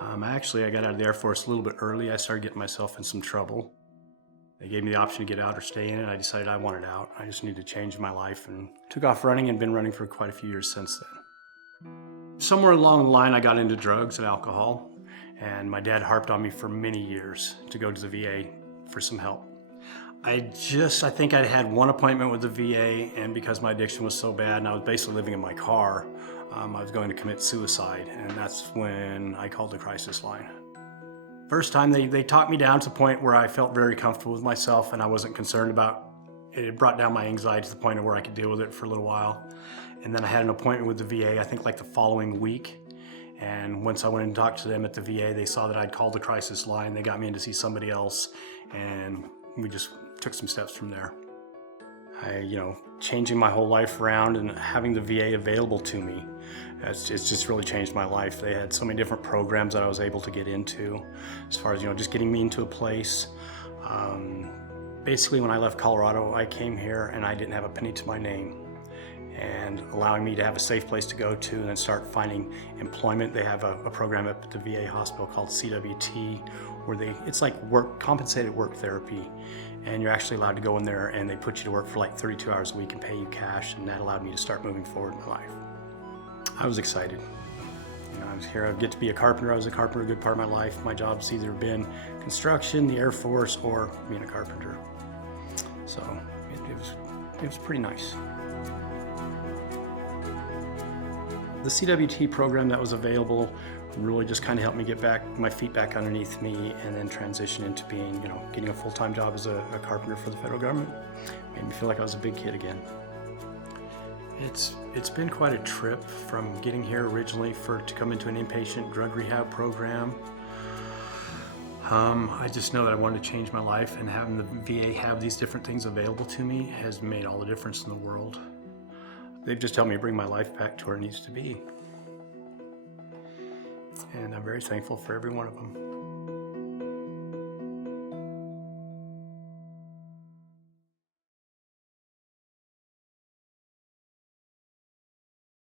I got out of the Air Force a little bit early. I started getting myself in some trouble. They gave me the option to get out or stay in it. I decided I wanted out. I just needed to change my life and took off running and been running for quite a few years since then. Somewhere along the line, I got into drugs and alcohol, and my dad harped on me for many years to go to the VA for some help. I think I'd had one appointment with the VA, and because my addiction was so bad and I was basically living in my car, I was going to commit suicide, and that's when I called the crisis line. First time they talked me down to the point where I felt very comfortable with myself and I wasn't concerned about it. It brought down my anxiety to the point of where I could deal with it for a little while. And then I had an appointment with the VA, I think like the following week. And once I went and talked to them at the VA, they saw that I'd called the crisis line. They got me in to see somebody else, and we just took some steps from there. Changing my whole life around and having the VA available to me, it's just really changed my life. They had so many different programs that I was able to get into, as far as just getting me into a place. Basically, when I left Colorado, I came here and I didn't have a penny to my name, and allowing me to have a safe place to go to and then start finding employment. They have a program up at the VA hospital called CWT, where it's like compensated work therapy, and you're actually allowed to go in there and they put you to work for like 32 hours a week and pay you cash, and that allowed me to start moving forward in my life. I was excited. I was here, I get to be a carpenter. I was a carpenter a good part of my life. My job's either been construction, the Air Force, or being a carpenter. So it was pretty nice. The CWT program that was available really just kind of helped me get my feet back underneath me, and then transition into being, getting a full-time job as a carpenter for the federal government. Made me feel like I was a big kid again. It's been quite a trip from getting here originally to come into an inpatient drug rehab program. I just know that I wanted to change my life, and having the VA have these different things available to me has made all the difference in the world. They've just helped me bring my life back to where it needs to be. And I'm very thankful for every one of them.